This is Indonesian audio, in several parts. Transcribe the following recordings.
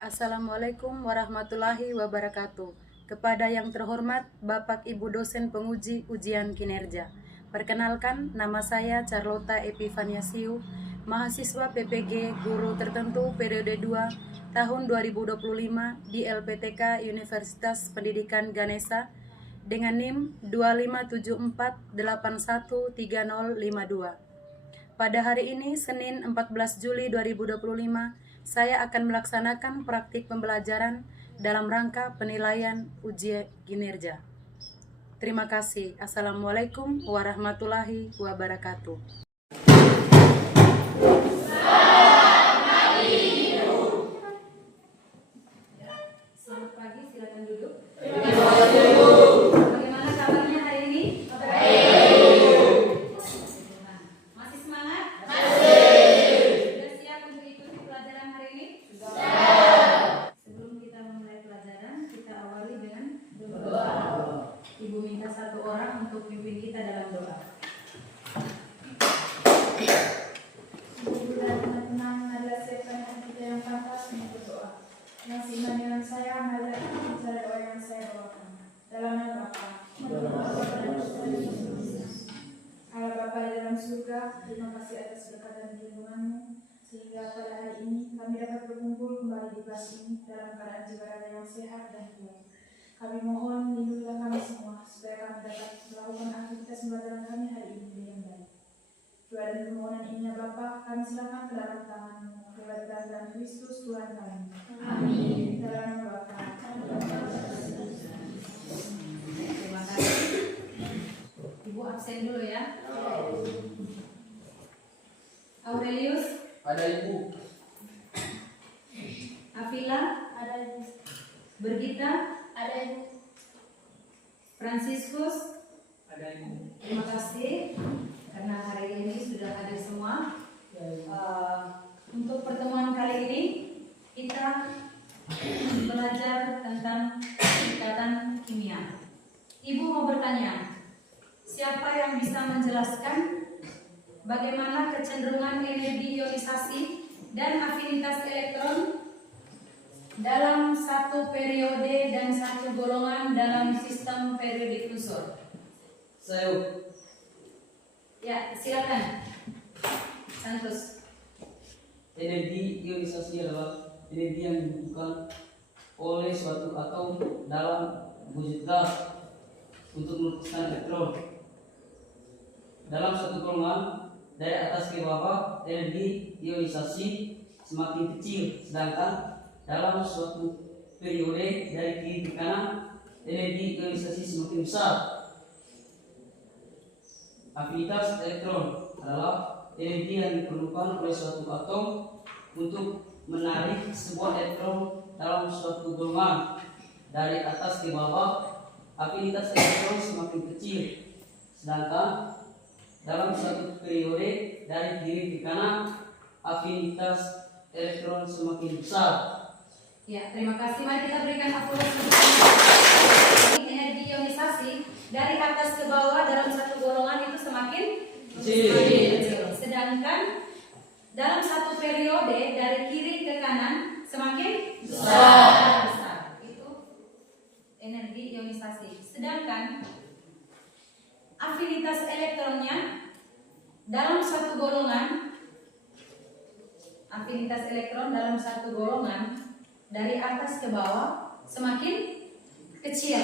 Assalamualaikum warahmatullahi wabarakatuh. Kepada yang terhormat Bapak Ibu dosen penguji ujian kinerja. Perkenalkan, nama saya Carlota Epifania Siu, mahasiswa PPG Guru Tertentu periode 2 tahun 2025 di LPTK Universitas Pendidikan Ganesha dengan NIM 2574813052. Pada hari ini, Senin 14 Juli 2025, saya akan melaksanakan praktik pembelajaran dalam rangka penilaian ujian kinerja. Terima kasih. Assalamualaikum warahmatullahi wabarakatuh. Selamat pagi, silakan duduk. Bagaimana kabarnya hari ini? Masih semangat? Sudah siap untuk ikuti pelajaran hari ini? Sebelum kita memulai pelajaran, kita awali dengan doa. Ibu minta satu orang untuk pimpin kita dalam doa. Ibu dan tenang, adalah siapkan kita yang pantas untuk berdoa. Yang seiman dengan saya, adalah mencari doa yang saya bawakan. Dalam nama Bapa, Allah Bapa di dalam surga, terima kasih atas berkat dan lindungan-Mu, sehingga pada hari ini kami dapat berkumpul kembali di kelas ini dalam keadaan jiwa raga yang sehat dan kuat. Kami mohon lindungilah kami semua, supaya kami dapat melakukan aktivitas pembelajaran kami hari ini dengan baik. Doa dan permohonan ini ya Bapa, kami serahkan ke dalam tangan-Mu, kepada Tuhan Kristus Tuhan kami. Amin. Dalam nama Bapa. Terima kasih. Ibu absen dulu ya. Aurelius, Ada Ibu. Afila, Ada Ibu. Bergita, Ada Ibu. Franciscus. Ada Ibu. Terima kasih karena hari ini sudah hadir semua. Untuk pertemuan kali ini kita belajar tentang ikatan kimia. Ibu mau bertanya, siapa yang bisa menjelaskan bagaimana kecenderungan energi ionisasi dan afinitas elektron dalam satu periode dan satu golongan dalam sistem periodik fusor? Saya. Ya, silakan. Santos. Energi ionisasi adalah energi yang dibutuhkan oleh suatu atom dalam wujud gas untuk melepaskan elektron. Dalam satu golongan dari atas ke bawah, energi ionisasi semakin kecil, sedangkan dalam suatu periode dari kiri ke kanan, energi ionisasi semakin besar. Afinitas elektron adalah energi yang diperlukan oleh suatu atom untuk menarik sebuah elektron dalam suatu golongan dari atas ke bawah. Afinitas elektron semakin kecil, sedangkan dalam suatu periode dari kiri ke kanan, afinitas elektron semakin besar. Ya, terima kasih. Mari kita berikan aplaus. Energi ionisasi dari atas ke bawah dalam satu golongan itu semakin kecil. Sedangkan dalam satu periode dari kiri ke kanan semakin besar. Itu energi ionisasi. Sedangkan afinitas elektronnya dalam satu golongan, afinitas elektron dalam satu golongan dari atas ke bawah semakin kecil.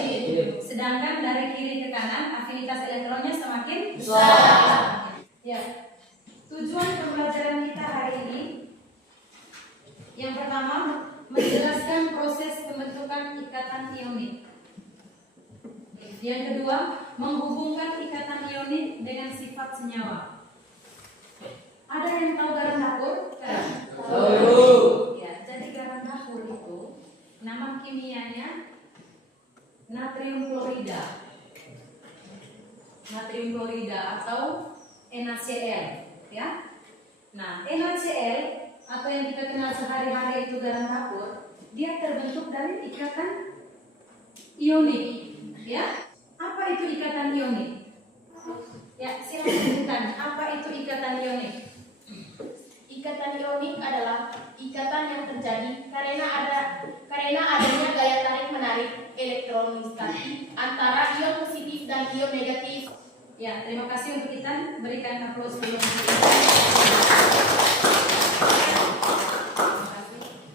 Sedangkan dari kiri ke kanan afinitas elektronnya semakin besar. Ya. Tujuan pembelajaran kita hari ini yang pertama menjelaskan proses pembentukan ikatan ionik. Yang kedua, menghubungkan ikatan ionik dengan sifat senyawa. Ada yang tahu garam dapur? Tahu. Ya, jadi garam dapur itu nama kimianya natrium klorida. Natrium klorida atau NaCl, ya. Nah, NaCl atau yang kita kenal sehari-hari itu garam dapur, dia terbentuk dari ikatan ionik, ya. Apa itu ikatan ionik? Ya, silakan sebutkan. Apa itu ikatan ionik? Ikatan ionik adalah ikatan yang terjadi karena ada elektrostatik antara ion positif dan ion negatif. Ya, terima kasih untuk kita. Berikan aplaus dulu.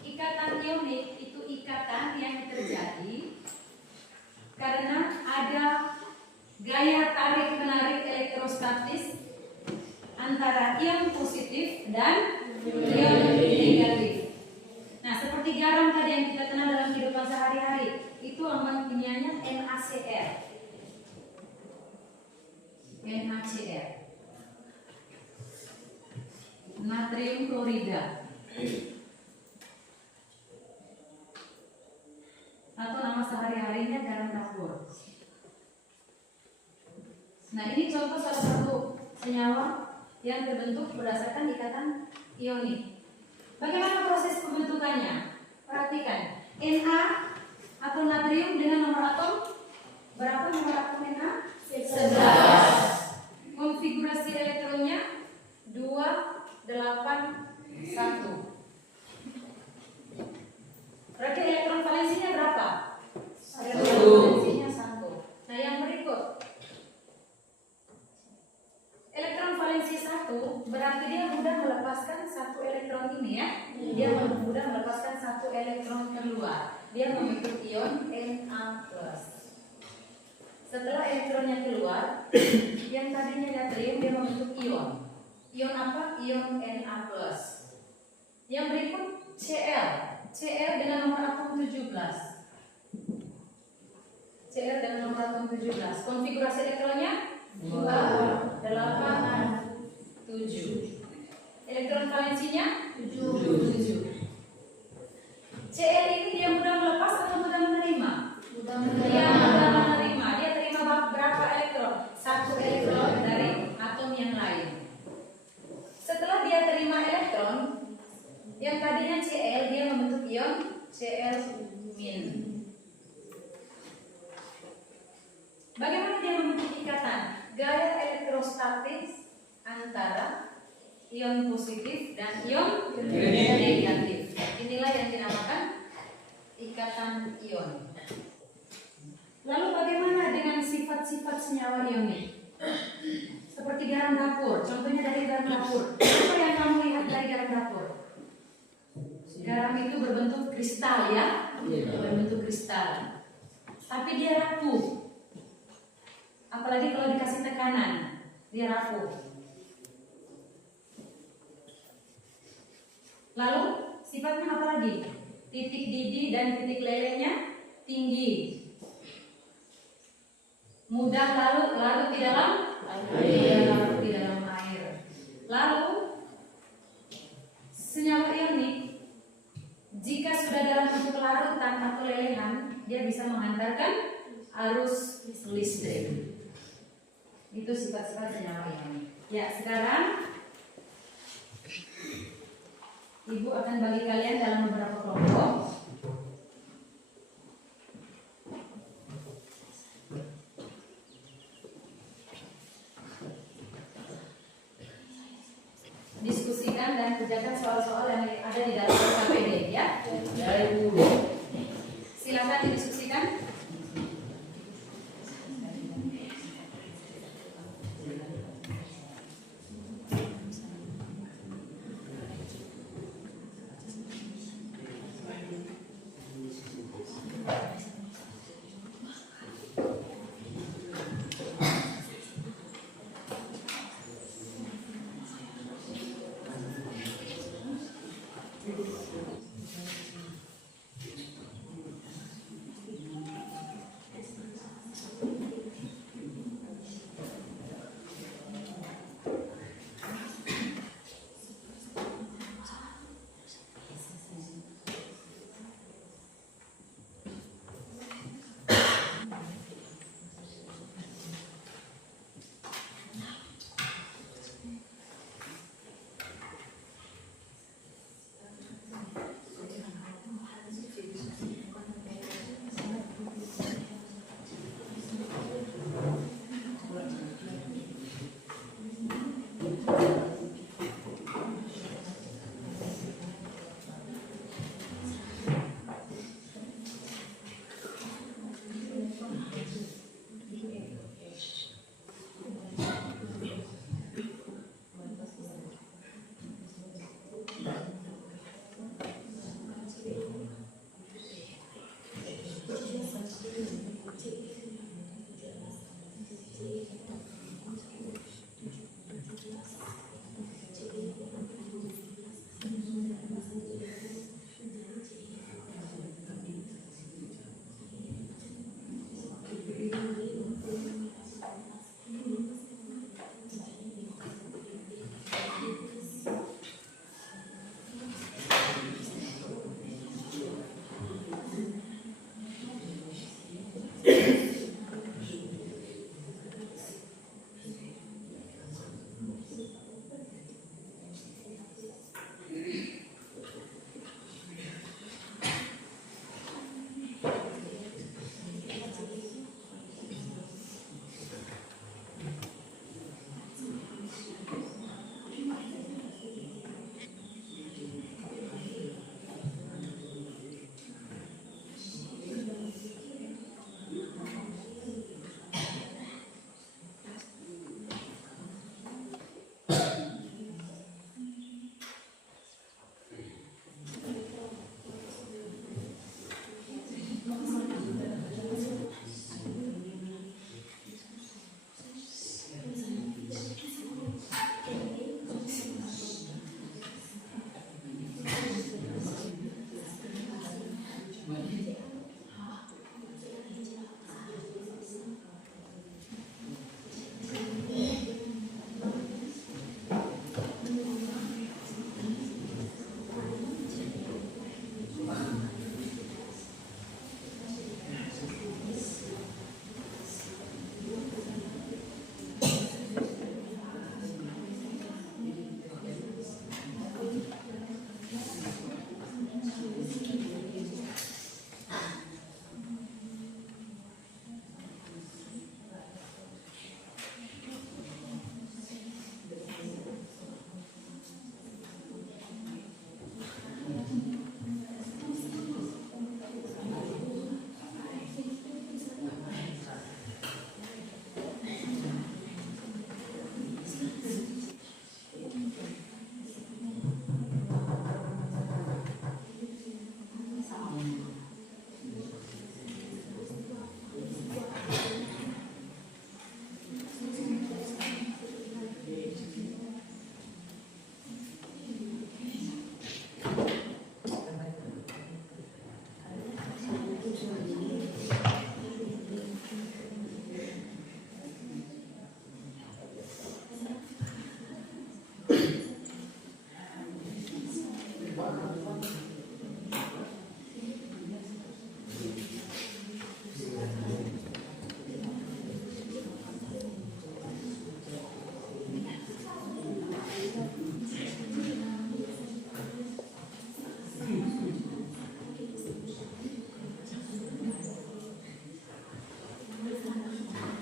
Ikatan ionik itu ikatan yang terjadi karena ada gaya tarik-menarik elektrostatis antara ion positif dan ion negatif. Nah, seperti garam tadi yang kita kenal dalam kehidupan sehari-hari, itu lambang kimianya NaCl. NaCl. Natrium klorida. Atau nama sehari-harinya garam dapur. Nah, ini contoh salah satu senyawa yang terbentuk berdasarkan ikatan ionik. Bagaimana proses pembentukannya? Perhatikan, Na atau natrium dengan nomor atom berapa nomor atom Na? 11. Konfigurasi elektronnya 2, 8, 1. Berarti elektron valensinya berapa? Elektron valensinya 1. Nah, yang berikut, elektron valensi 1 berarti dia mudah melepaskan satu elektron ini ya. Dia mudah melepaskan satu elektron keluar. Dia membentuk ion Na+. Setelah elektronnya keluar, yang tadinya natrium dia membentuk ion. Ion apa? Ion Na+. Yang berikut Cl. Cl dengan nomor atom 17. Cl dengan nomor atom 17. Konfigurasi elektronnya 2, 8, 7. Elektron valensinya 7. Cl ini dia mudah melepas atau mudah menerima? Dia mudah menerima. Dia terima berapa elektron? 1 elektron dari atom yang lain. Setelah dia terima elektron, yang tadinya Cl dia membentuk ion Cl-. Bagaimana dia membentuk ikatan? Gaya elektrostatis antara ion positif dan ion negatif. Inilah yang dinamakan ikatan ion. Lalu bagaimana dengan sifat-sifat senyawa ionik? Seperti garam dapur, contohnya dari garam dapur. Apa yang kamu lihat dari garam dapur? Garam itu berbentuk kristal ya, berbentuk kristal. Tapi dia rapuh. Apalagi kalau dikasih tekanan, dia rapuh. Lalu sifatnya apa lagi? Titik didih dan titik lelehnya tinggi. Mudah larut di dalam air. Lalu senyawa ionik jika sudah dalam bentuk larutan atau lelehan, dia bisa menghantarkan arus listrik. Itu sifat-sifat senyawa ionik. Ya, sekarang Ibu akan bagi kalian dalam beberapa kelompok. Diskusikan dan kerjakan soal-soal yang ada di dalam KPD ya. Silakan didiskusikan.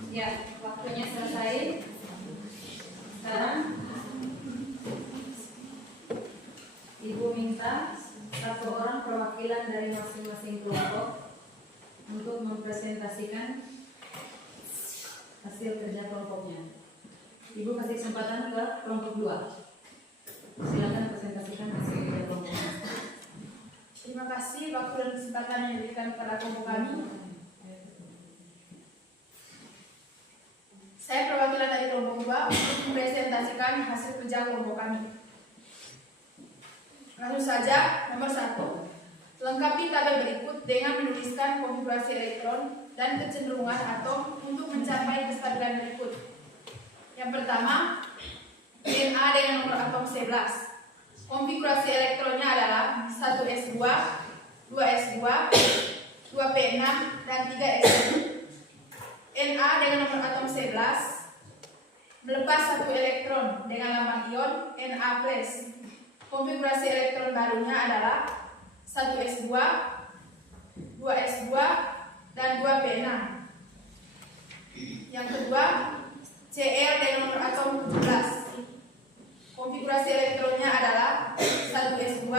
Ya, waktunya selesai. Sekarang Ibu minta satu orang perwakilan dari masing-masing kelompok untuk mempresentasikan hasil kerja kelompoknya. Ibu kasih kesempatan ke kelompok 2. Silakan presentasikan hasil kerja kelompoknya. Terima kasih waktu dan kesempatan yang diberikan kepada kelompok kami. Saya perwakilan dari kelompok 2 untuk mempresentasikan hasil kerja kelompok kami. Langsung saja, nomor 1. Lengkapi tabel berikut dengan menuliskan konfigurasi elektron dan kecenderungan atom untuk mencapai kestabilan berikut. Yang pertama, Na dengan nomor atom 11. Konfigurasi elektronnya adalah 1s2, 2s2, 2p6, dan 3s2. Na dengan nomor atom 11 melepas satu elektron dengan lambang ion Na+. Konfigurasi elektron barunya adalah 1s2, 2s2, dan 2p6. Yang kedua, Cl dengan nomor atom 17. Konfigurasi elektronnya adalah 1s2,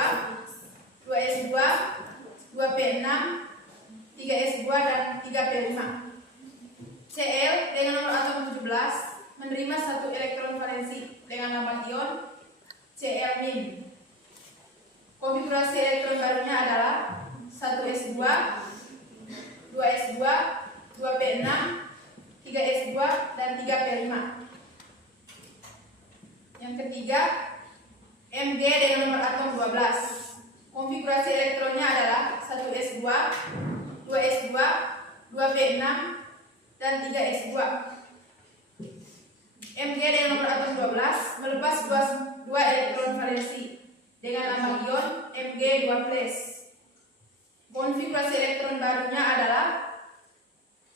2s2, 2p6, 3s2, dan 3p5. Cl dengan nomor atom 17 menerima satu elektron valensi dengan lambang ion Cl-. Konfigurasi elektron barunya adalah 1s2, 2s2, 2p6, 3s2, dan 3p5. Yang ketiga, Mg dengan nomor atom 12. Konfigurasi elektronnya adalah 1s2, 2s2, 2p6, dan 3s2. Mg dengan nomor atom 12 melepas 2 elektron valensi dengan lambang ion Mg2+. Konfigurasi elektron barunya adalah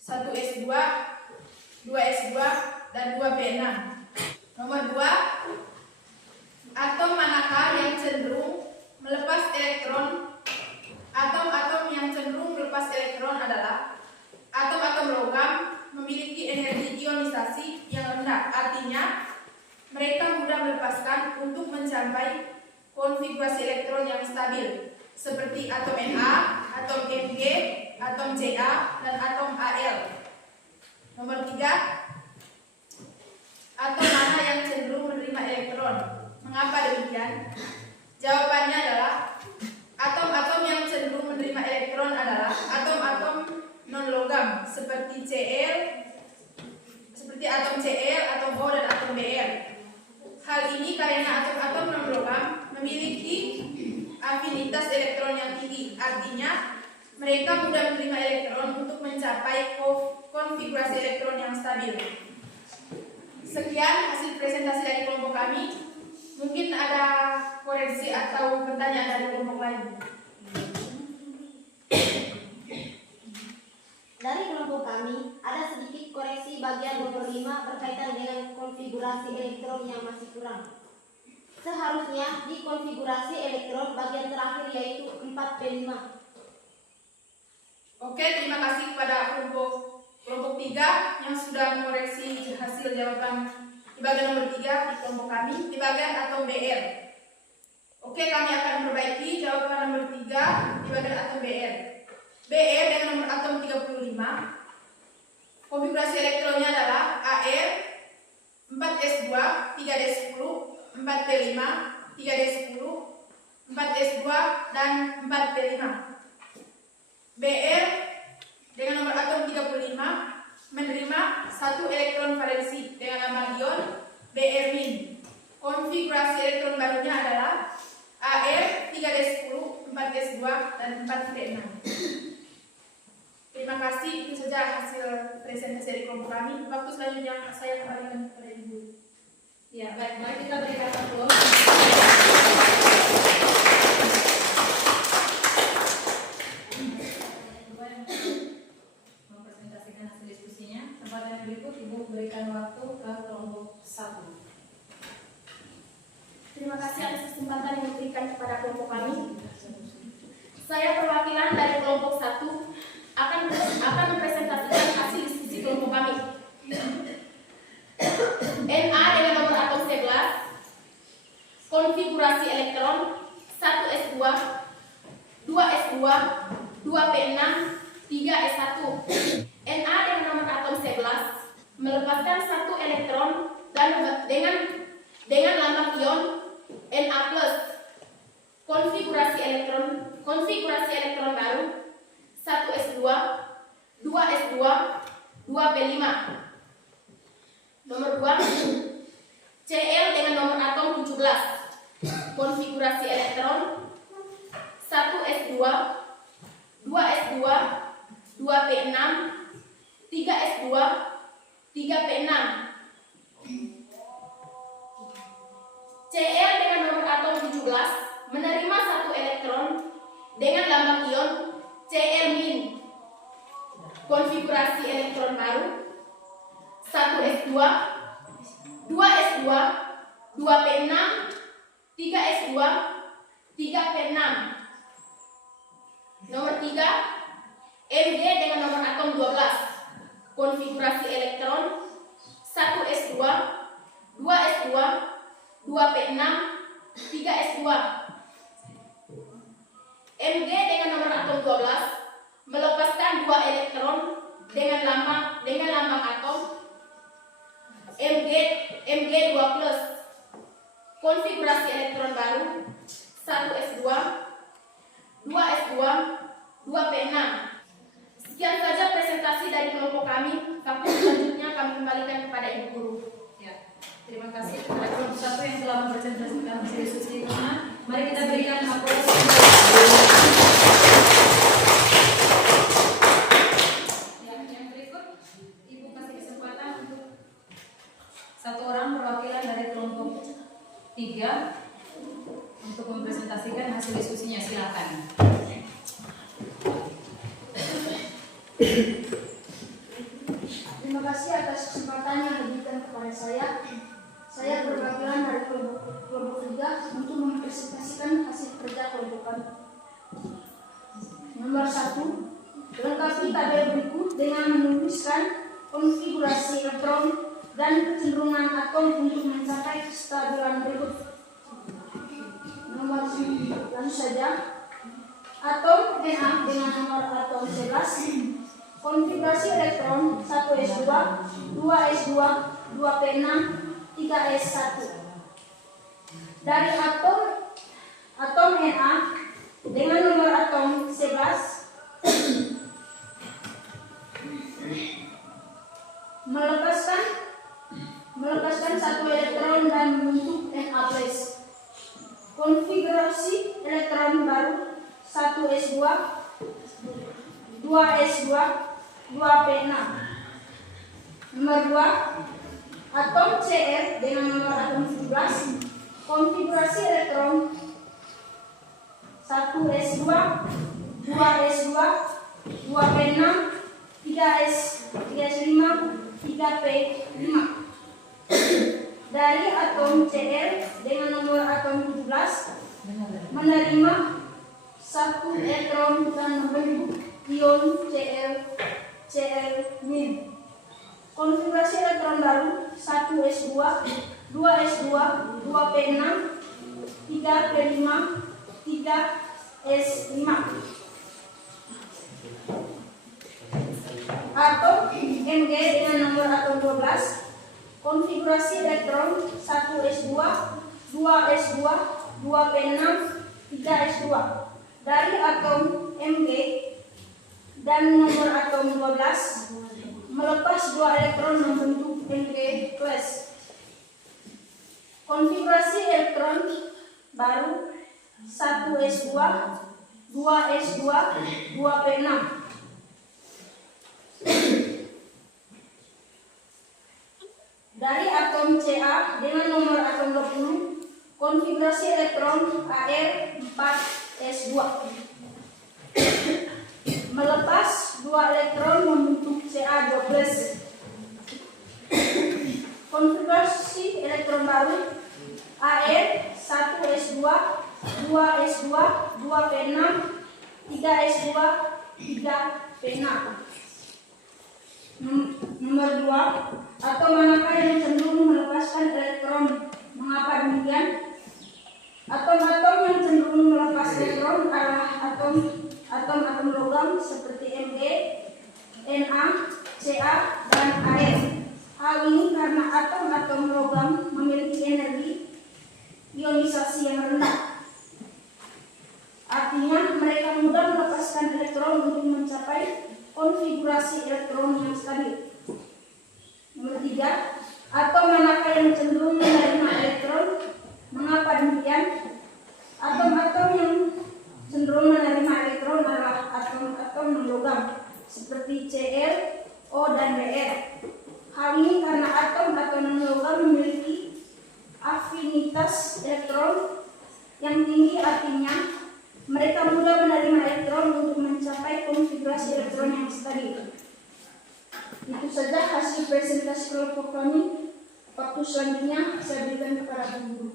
1s2, 2s2, dan 2p6. Nomor 2, atom manakah yang cenderung melepas elektron? Atom-atom yang cenderung melepas elektron adalah atom-atom logam memiliki energi ionisasi yang rendah. Artinya, mereka mudah melepaskan untuk mencapai konfigurasi elektron yang stabil, seperti atom Na, atom Mg, atom Ca, dan atom Al. Nomor 3, atom mana yang cenderung menerima elektron? Mengapa demikian? Jawabannya adalah atom-atom yang cenderung menerima elektron adalah atom-atom non-logam seperti atom Cl, atom O, dan atom Br. Hal ini karena atom-atom non-logam memiliki afinitas elektron yang tinggi. Artinya, mereka mudah menerima elektron untuk mencapai konfigurasi elektron yang stabil. Sekian hasil presentasi dari kelompok kami. Mungkin ada koreksi atau pertanyaan dari kelompok lain. Dari kelompok kami, ada sedikit koreksi bagian nomor 5 berkaitan dengan konfigurasi elektron yang masih kurang. Seharusnya di konfigurasi elektron bagian terakhir yaitu 4p5. Oke, terima kasih kepada kelompok 3 yang sudah mengoreksi hasil jawaban di bagian nomor 3 di kelompok kami, di bagian atom Br. Oke, kami akan perbaiki jawaban nomor 3 di bagian atom Br. Br dengan nomor atom 35. Konfigurasi elektronnya adalah Ar 4s2, 3d10, 4p5, 3d10, 4s2, dan 4p5. Br dengan nomor atom 35 menerima 1 elektron valensi dengan lambang ion Br-. Konfigurasi elektron barunya adalah Ar 3d10, 4s2, dan 4p6. Terima kasih, itu saja hasil presentasi dari kelompok kami. Waktu selanjutnya saya kembalikan kepada Ibu. Ya, baik. Mari kita berikan aplaus. Mempresentasikan hasil diskusinya. Kesempatan berikut Ibu berikan waktu ke kelompok 1. Terima kasih atas kesempatan yang diberikan kepada kelompok kami. Saya perwakilan dari kelompok 1 akan mempresentasikan hasil diskusi kelompok kami. Na dengan nomor atom 11, konfigurasi elektron 1s2, 2s2, 2p6, 3s1. Na dengan nomor atom 11 melepaskan 1 elektron dan dengan lambang ion Na+. Konfigurasi elektron baru 1s2, 2s2, 2p5. Nomor 2, Cl dengan nomor atom 17. Konfigurasi elektron 1s2, 2s2, 2p6, 3s2, 3p6. Cl dengan nomor atom 17 menerima 1 elektron dengan lambang ion Cl-. Konfigurasi elektron baru 1s2, 2s2, 2p6, 3s2, 3p6. Nomor 3, Mg dengan nomor atom 12. Konfigurasi elektron 1s2, 2s2, 2p6, 3s2. Mg dengan nomor atom 12 melepaskan 2 elektron dengan lambang atom Mg2+. Konfigurasi elektron baru 1s2, 2s2, 2p6. Sekian saja presentasi dari kelompok kasih kepada kelompok 1 yang telah mempresentasikan hasil diskusinya. Mari kita berikan aplaus. Ya, yang berikut Ibu kasih kesempatan untuk satu orang perwakilan dari kelompok 3 untuk mempresentasikan hasil diskusinya. Silakan. Terima kasih atas kesempatan yang diberikan kepada saya. Saya perwakilan dari kelompok 3 untuk mempresentasikan hasil kerja kelompok kami. Nomor 1, lengkapi tabel berikut dengan menuliskan konfigurasi elektron dan kecenderungan atom untuk mencapai kestabilan berikut. Nomor 1, langsung saja. Atom Na dengan nomor atom 11. Konfigurasi elektron 1s2, 2s2, 2p6, 3s1. Dari atom Na dengan nomor atom 11 melepaskan satu elektron dan membentuk Na+. Konfigurasi elektron baru 1s2, 2s2, 2p6. Nomor 2, atom Cr dengan nomor atom 17. Konfigurasi elektron 1s2, 2s2, 2p6, 3s5, 3p5. Dari atom Cr dengan nomor atom 17 menerima satu elektron dan membentuk ion Cl-. Konfigurasi elektron baru 1s2, 2s2, 2p6, 3p5, 3s5. Atom Mg dengan nomor atom 12. Konfigurasi elektron 1s2, 2s2, 2p6, 3s2. Dari atom Mg dan nomor atom 12 melepas 2 elektron membentuk Mg+. Konfigurasi elektron baru 1s2, 2s2, 2p6. Dari atom Ca dengan nomor atom 20, konfigurasi elektron Ar4s2 melepas 2 elektron membentuk Ca12. Konfigurasi elektron baru Ar1s2, 2s2, 2p6, 3s2, 3p6. Nomor 2, atom manakah yang cenderung melepaskan elektron? Mengapa demikian? Atom-atom yang cenderung melepas elektron adalah atom logam seperti Mg, Na, Ca, dan Ar. Hal ini karena atom-atom logam memiliki energi ionisasi yang rendah. Artinya mereka mudah melepaskan elektron untuk mencapai konfigurasi elektron yang stabil. Nomor 3, atom manakah yang cenderung menerima elektron? Mengapa demikian? Atom-atom yang cenderung menerima elektron adalah atom-atom non-logam seperti Cl, O, dan Br. Hal ini karena atom-atom non-logam memiliki afinitas elektron yang tinggi, artinya mereka mudah menerima elektron untuk mencapai konfigurasi elektron yang stabil. Itu saja hasil presentasi kelompok kami. Waktu selanjutnya saya berikan kepada Bu Guru.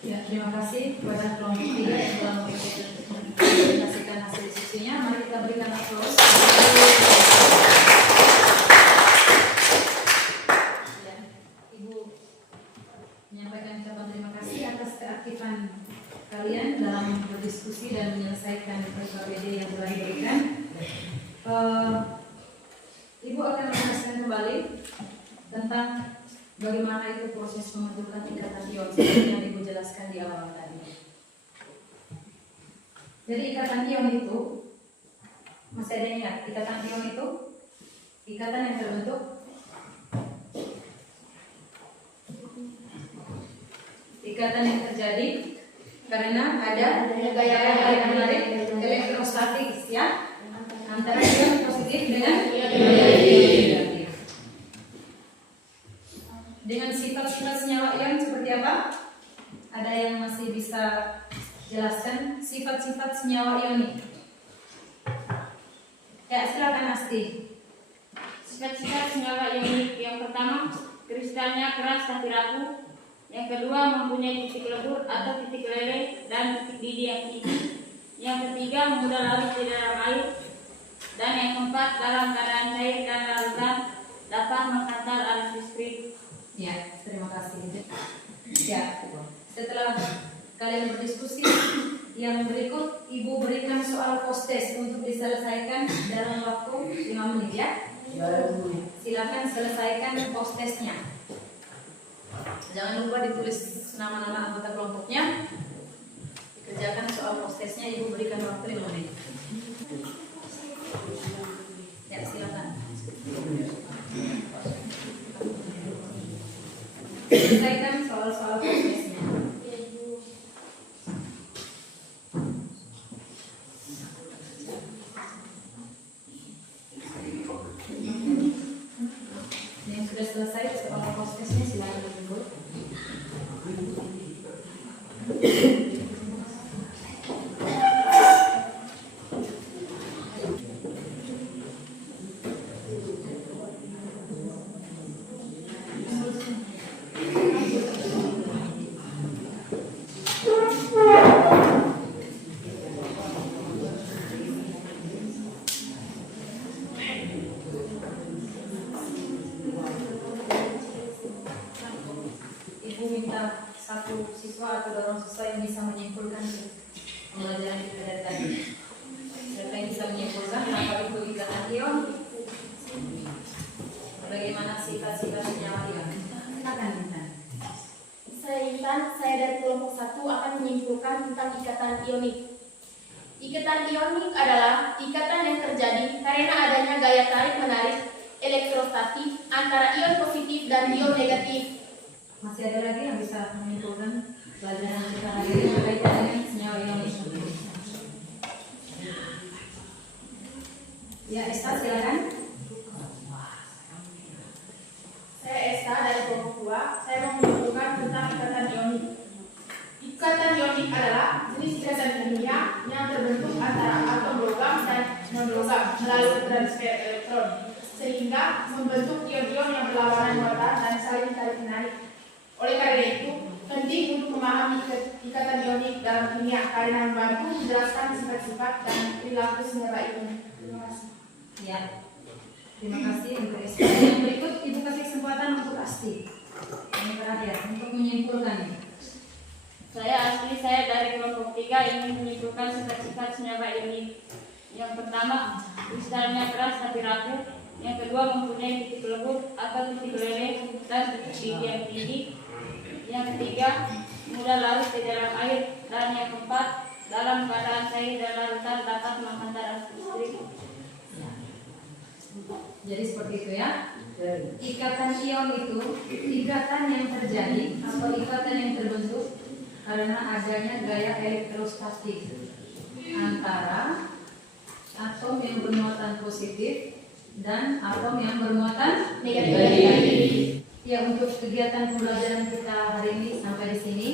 Ya, terima kasih kepada kelompok 3 yang telah mempresentasikan hasil diskusinya. Mari kita berikan aplaus. Ya, Ibu menyampaikan ucapan terima kasih atas keaktifan kalian dalam berdiskusi dan menyelesaikan KPD yang telah diberikan. Ibu akan menjelaskan kembali tentang bagaimana itu proses pembentukan ikatan ion seperti yang Ibu jelaskan di awal tadi. Jadi ikatan ion itu, masih ada yang ingat ikatan ion itu? Ikatan yang terbentuk ikatan yang terjadi karena ada gaya tarik menarik elektrostatik ya antara ion positif dengan ion negatif. Dengan sifat-sifat senyawa ion seperti apa? Ada yang masih bisa jelaskan sifat-sifat senyawa ionik? Ya, silakan Asti. Sifat-sifat senyawa ionik yang pertama, kristalnya keras tapi rapuh. Yang kedua, mempunyai titik lebur atau titik leleh dan titik didih yang tinggi. Yang ketiga, mudah larut di dalam air. Dan yang keempat, dalam keadaan cair dan larutan dapat menghantar arus listrik. Ya, terima kasih. Ya, setelah kalian berdiskusi, yang berikut Ibu berikan soal post-test untuk diselesaikan dalam waktu 5 menit ya. Silakan selesaikan post-testnya. Jangan lupa ditulis nama-nama anggota kelompoknya. Dikerjakan soal post-testnya, Ibu berikan waktu 5 menit. Ya, silakan. Selesaikan soal-soal post-testnya. Yang sudah selesai soal post-testnya silakan duduk. Ibu minta satu siswa atau dorong siswa yang bisa menyimpulkan pembelajaran kita dari tadi. Siapa yang bisa menyimpulkan apa itu ikatan ion? Bagaimana sifat-sifat senyawa ion? Silakan Intan. Saya Intan, saya dari kelompok 1 akan menyimpulkan tentang ikatan ionik. Ikatan ionik adalah ikatan yang terjadi karena adanya gaya tarik-menarik elektrostatik antara ion positif dan ion negatif. Masih ada lagi yang bisa menyimpulkan pelajaran kita hari ini berkaitan dengan senyawa ionik? Ya, Esta silakan. Saya Esta dari kelompok 2. Saya mau menyimpulkan tentang ikatan ionik. Ikatan ionik adalah jenis ikatan kimia yang terbentuk antara atom logam dan non-logam melalui transfer elektron, sehingga membentuk ion-ion yang berlawanan muatan dan saling tarik-menarik. Oleh karena itu, penting untuk memahami ikatan ionik dalam kimia karena membantu menjelaskan sifat-sifat dan perilaku senyawa ionik. Terima kasih. Ya, terima kasih untuk Esta. Yang berikut Ibu kasih kesempatan untuk Asti. Yang terakhir untuk menyimpulkannya. Saya Asli, saya dari kelompok 3 ingin menyimpulkan sifat-sifat senyawa ionik. Yang pertama, kristalnya keras tapi rapuh. Yang kedua, mempunyai titik lebur atau titik leleh dan titik didih yang tinggi. Yang ketiga, mudah larut di dalam air. Dan yang keempat, dalam keadaan cair dan larutan dapat menghantar arus listrik. Jadi seperti itu ya. Ikatan ion itu ikatan yang terjadi atau ikatan yang terbentuk karena adanya gaya elektrostatik antara atom yang bermuatan positif dan atom yang bermuatan negatif. Ya, untuk kegiatan pembelajaran kita hari ini sampai di sini.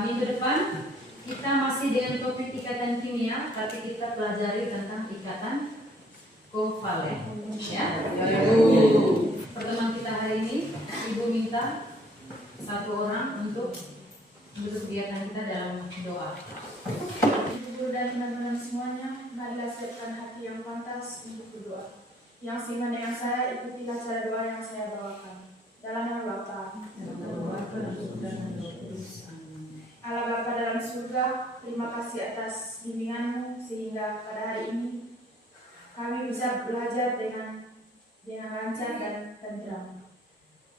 Minggu depan kita masih dengan topik ikatan kimia, tapi kita pelajari tentang ikatan kovalen. Ya. Pertemuan kita hari ini, Ibu minta satu orang untuk kegiatan kita dalam doa. Ibu dan teman-teman semuanya, marilah siapkan hati yang pantas untuk berdoa. Yang seiman dengan saya, ikutilah cara doa yang saya bawakan. Dalam nama Bapa, Allah Bapa dalam surga, terima kasih atas bimbingan-Mu sehingga pada hari ini kami bisa belajar dengan lancar dan tenteram.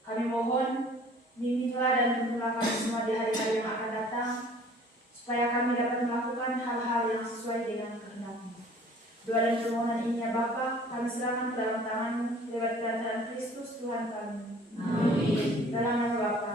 Kami mohon bimbinglah dan tuntunlah kami semua di hari-hari yang akan datang, supaya kami dapat melakukan hal-hal yang sesuai dengan kehendak-Mu. Doa dan permohonan ini ya Bapa, kami serahkan ke dalam tangan-Mu lewat perantaraan Kristus Tuhan kami. Amin. Dalam nama Bapa